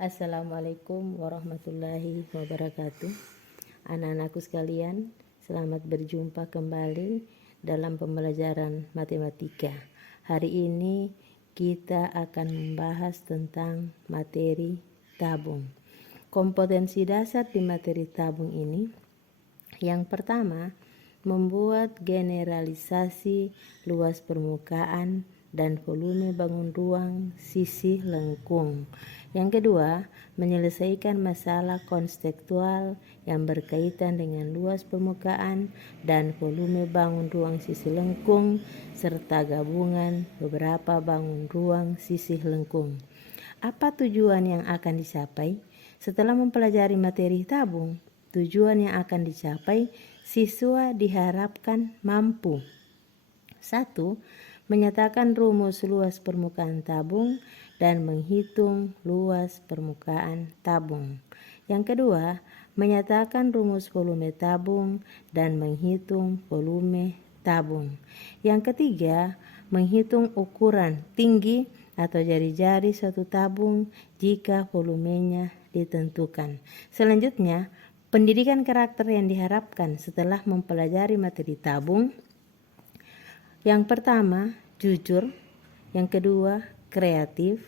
Assalamualaikum warahmatullahi wabarakatuh. Anak-anakku sekalian, selamat berjumpa kembali dalam pembelajaran matematika. Hari ini kita akan membahas tentang materi tabung. Kompetensi dasar di materi tabung ini, yang pertama, membuat generalisasi luas permukaan dan volume bangun ruang sisi lengkung. Yang kedua, menyelesaikan masalah konseptual yang berkaitan dengan luas permukaan dan volume bangun ruang sisi lengkung serta gabungan beberapa bangun ruang sisi lengkung. Apa tujuan yang akan dicapai? Setelah mempelajari materi tabung, tujuan yang akan dicapai siswa diharapkan mampu: 1. Menyatakan rumus luas permukaan tabung dan menghitung luas permukaan tabung. Yang kedua, menyatakan rumus volume tabung dan menghitung volume tabung. Yang ketiga, menghitung ukuran tinggi atau jari-jari suatu tabung jika volumenya ditentukan. Selanjutnya, pendidikan karakter yang diharapkan setelah mempelajari materi tabung. Yang pertama, jujur. Yang kedua, kreatif.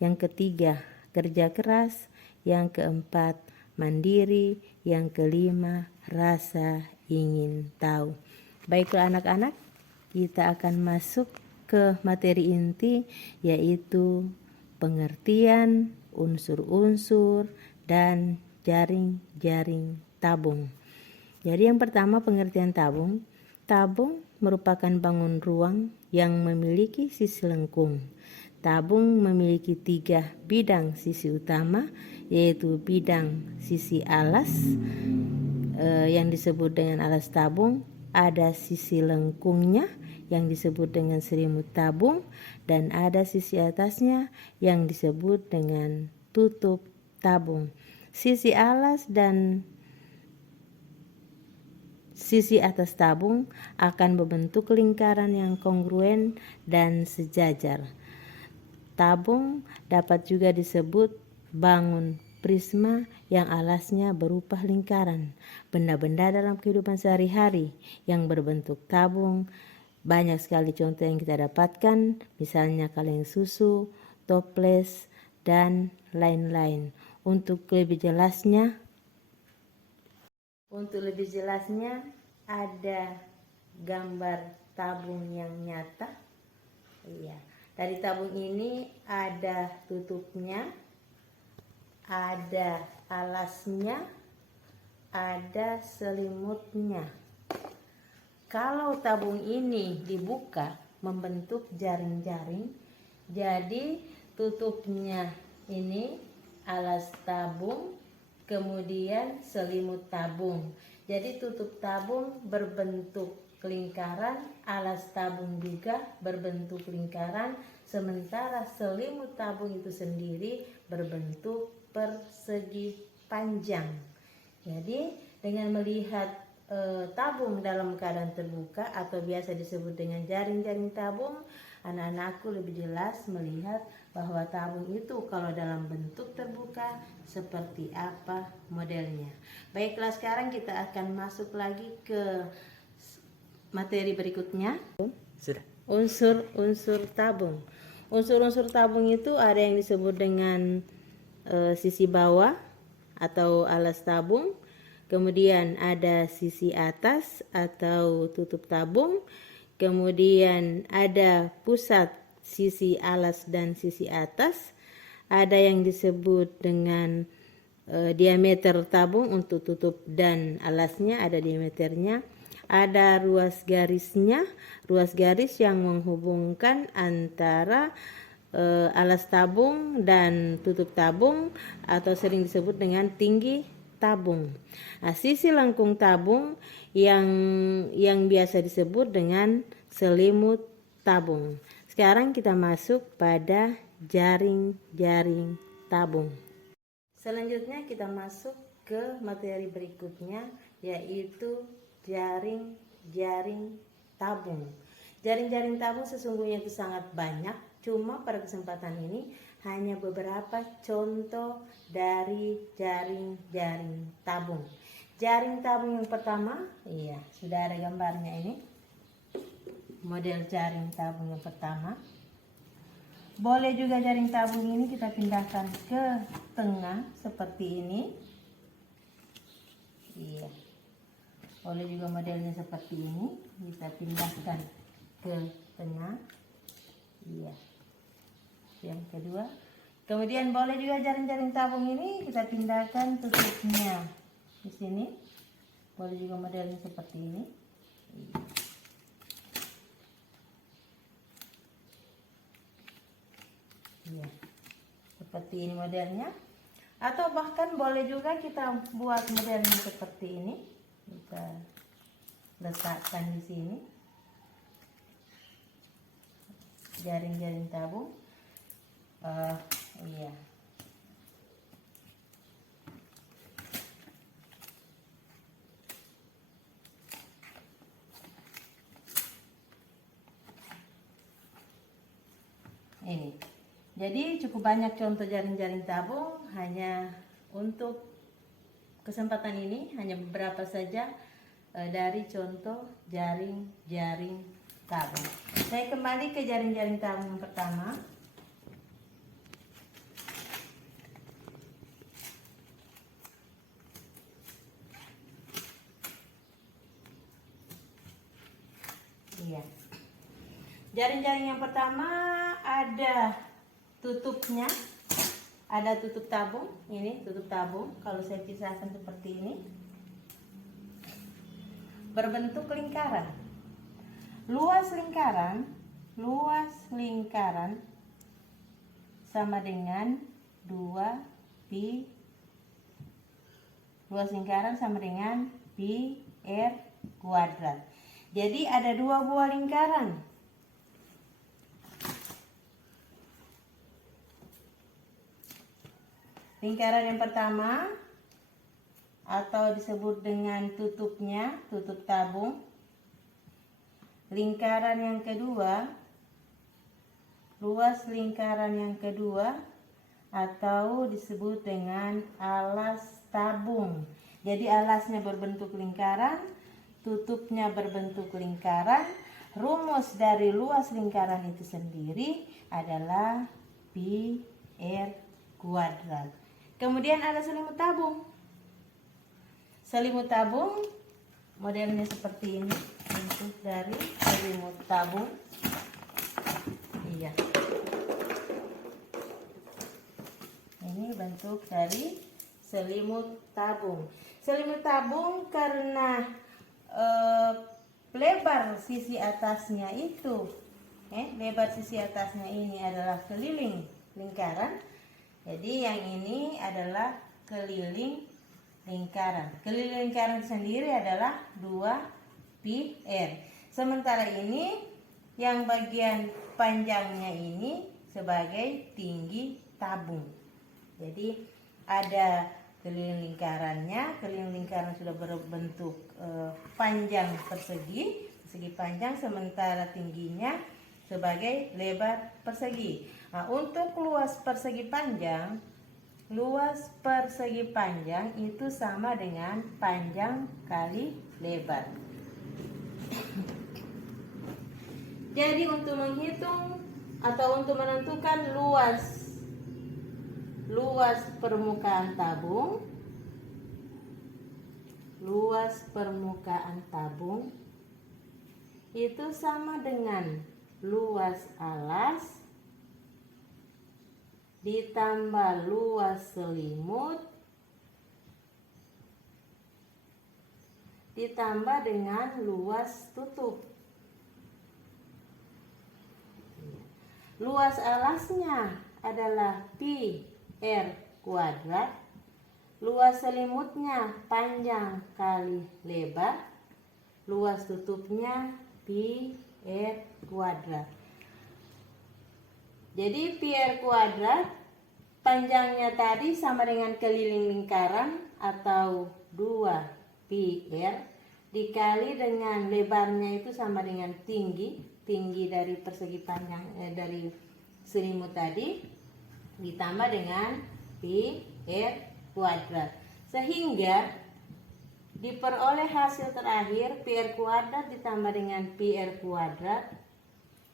Yang ketiga, kerja keras. Yang keempat, mandiri. Yang kelima, rasa ingin tahu. Baiklah anak-anak, kita akan masuk ke materi inti, yaitu pengertian unsur-unsur dan jaring-jaring tabung. Jadi yang pertama, pengertian tabung. Tabung merupakan bangun ruang yang memiliki sisi lengkung. Tabung memiliki 3 bidang sisi utama, yaitu bidang sisi alas yang disebut dengan alas tabung, ada sisi lengkungnya yang disebut dengan selimut tabung, dan ada sisi atasnya yang disebut dengan tutup tabung. Sisi alas dan sisi atas tabung akan membentuk lingkaran yang kongruen dan sejajar. Tabung dapat juga disebut bangun prisma yang alasnya berupa lingkaran. Benda-benda dalam kehidupan sehari-hari yang berbentuk tabung, banyak sekali contoh yang kita dapatkan, misalnya kaleng susu, toples, dan lain-lain. Untuk lebih jelasnya ada gambar tabung yang nyata. Iya, dari tabung ini ada tutupnya, ada alasnya, ada selimutnya. Kalau tabung ini dibuka membentuk jaring-jaring, jadi tutupnya ini alas tabung, kemudian selimut tabung. Jadi tutup tabung berbentuk lingkaran, alas tabung juga berbentuk lingkaran, sementara selimut tabung itu sendiri berbentuk persegi panjang. Jadi dengan melihat tabung dalam keadaan terbuka atau biasa disebut dengan jaring-jaring tabung, anak-anakku lebih jelas melihat bahwa tabung itu kalau dalam bentuk terbuka seperti apa modelnya. Baiklah, sekarang kita akan masuk lagi ke materi berikutnya. Unsur-unsur tabung. Unsur-unsur tabung itu ada yang disebut dengan sisi bawah atau alas tabung. Kemudian ada sisi atas atau tutup tabung. Kemudian ada pusat sisi alas dan sisi atas. Ada yang disebut dengan diameter tabung untuk tutup dan alasnya, ada diameternya. Ada ruas garisnya, ruas garis yang menghubungkan antara alas tabung dan tutup tabung atau sering disebut dengan tinggi tabung. Nah, sisi lengkung tabung yang biasa disebut dengan selimut tabung. Sekarang kita masuk pada jaring-jaring tabung. Selanjutnya kita masuk ke materi berikutnya, yaitu jaring-jaring tabung. Jaring-jaring tabung sesungguhnya itu sangat banyak, cuma pada kesempatan ini hanya beberapa contoh dari jaring-jaring tabung. Jaring tabung yang pertama, iya, sudah ada gambarnya ini. Model jaring tabung yang pertama. Boleh juga jaring tabung ini kita pindahkan ke tengah seperti ini. Iya. Boleh juga modelnya seperti ini, bisa pindahkan ke tengah. Iya. Yang kedua, kemudian boleh juga jaring-jaring tabung ini kita pindahkan tutupnya di sini. Boleh juga modelnya seperti ini. Iya, seperti ini modelnya. Atau bahkan boleh juga kita buat modelnya seperti ini. Kita letakkan di sini jaring-jaring tabung. Iya. Ini. Jadi cukup banyak contoh jaring-jaring tabung, hanya untuk kesempatan ini hanya beberapa saja dari contoh jaring-jaring tabung. Saya kembali ke jaring-jaring tabung yang pertama. Iya. Jaring-jaring yang pertama ada tutupnya, ada tutup tabung. Ini tutup tabung. Kalau saya pisahkan seperti ini, berbentuk lingkaran. Luas lingkaran sama dengan 2pi. Luas lingkaran sama dengan pi r kuadrat. Jadi ada dua buah lingkaran. Lingkaran yang pertama atau disebut dengan tutupnya, tutup tabung. Lingkaran yang kedua, luas lingkaran yang kedua atau disebut dengan alas tabung. Jadi alasnya berbentuk lingkaran, tutupnya berbentuk lingkaran. Rumus dari luas lingkaran itu sendiri adalah pi r kuadrat. Kemudian ada selimut tabung. Selimut tabung modelnya seperti ini, bentuk dari selimut tabung. Iya. Ini bentuk dari selimut tabung. Selimut tabung karena lebar sisi atasnya itu, lebar sisi atasnya ini adalah keliling lingkaran. Jadi yang ini adalah keliling lingkaran. Keliling lingkaran sendiri adalah 2pi r. Sementara ini yang bagian panjangnya ini sebagai tinggi tabung. Jadi ada keliling lingkarannya, keliling lingkaran sudah berbentuk panjang persegi panjang, sementara tingginya sebagai lebar persegi. Nah, untuk luas persegi panjang itu sama dengan panjang kali lebar. Jadi untuk menghitung atau untuk menentukan luas permukaan tabung itu sama dengan luas alas ditambah luas selimut ditambah dengan luas tutup. Luas alasnya adalah pi r kuadrat, luas selimutnya panjang kali lebar, luas tutupnya pi r kuadrat. Jadi pi r kuadrat panjangnya tadi sama dengan keliling lingkaran atau 2pi r dikali dengan lebarnya itu sama dengan tinggi dari persegi panjang dari selimut tadi ditambah dengan pi r kuadrat. Sehingga diperoleh hasil terakhir pi r kuadrat ditambah dengan pi r kuadrat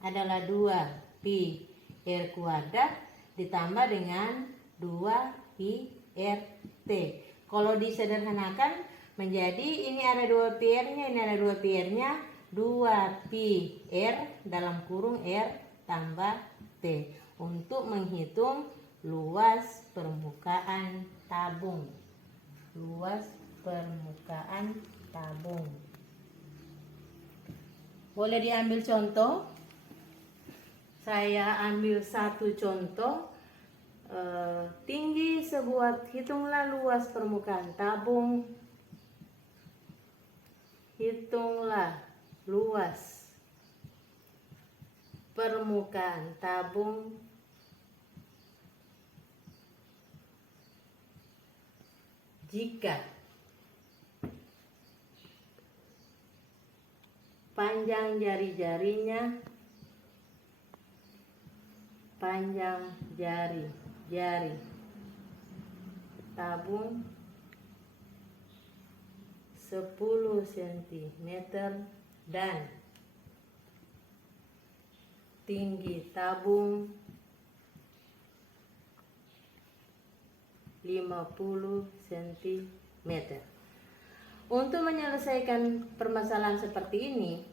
adalah 2 pi r kuadrat ditambah dengan 2 pi r t. Kalau disederhanakan menjadi ini ada 2 pi r-nya, ini ada 2 pi r-nya, 2 pi r dalam kurung r tambah t untuk menghitung luas permukaan tabung. Luas permukaan tabung. Boleh diambil contoh. Saya ambil satu contoh. Tinggi sebuah, hitunglah luas permukaan tabung. Hitunglah luas permukaan tabung jika panjang jari-jari tabung 10 cm dan tinggi tabung 50 cm. Untuk menyelesaikan permasalahan seperti ini,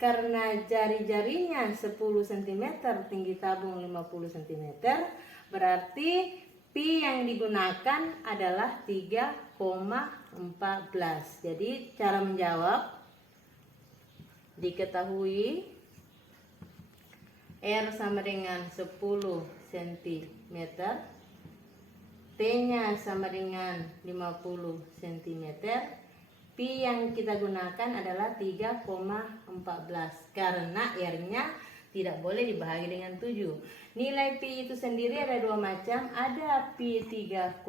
karena jari-jarinya 10 cm, tinggi tabung 50 cm, berarti pi yang digunakan adalah 3,14. Jadi cara menjawab diketahui R sama dengan 10 cm, T-nya sama dengan 50 cm, pi yang kita gunakan adalah 3,14 karena R-nya tidak boleh dibagi dengan 7. Nilai pi itu sendiri ada dua macam, ada pi 3,14,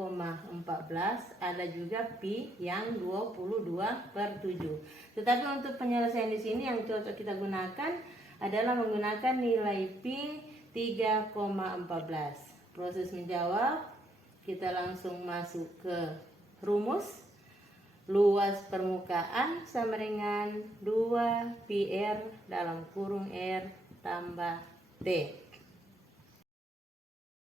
ada juga pi yang 22/7. Tetapi untuk penyelesaian di sini yang cocok kita gunakan adalah menggunakan nilai pi 3,14. Proses menjawab, kita langsung masuk ke rumus. Luas permukaan sama dengan 2 pi r dalam kurung r tambah t.